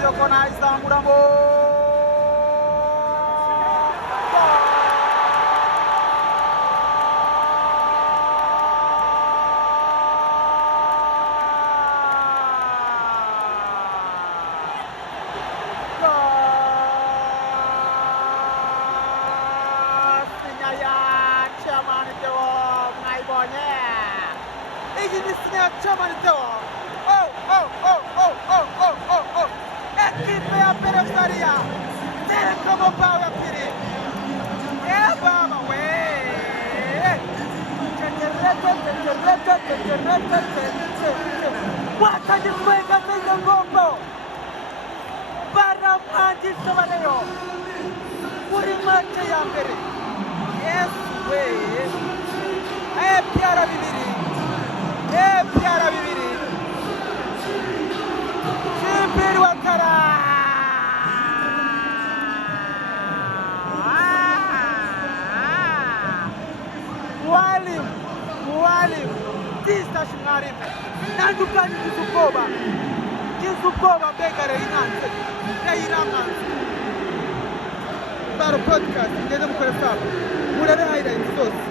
Atansiyo kona izamuramo. Equipe ya Perosaria. Tiene como pau ya Piri. Baba we. Wata mbega tendo ngombo. Para maji sabaleo. Muri mache ya mbere. Yes we. Piara bibiri. Piara bibiri. Chipiri wakara. Mwalimu. Tista shingarimu. Nandukani Kisukoba mbega reinanze. Reiranganze. Baro podcast. Ngeze mukore sabo. Murare highlights zose.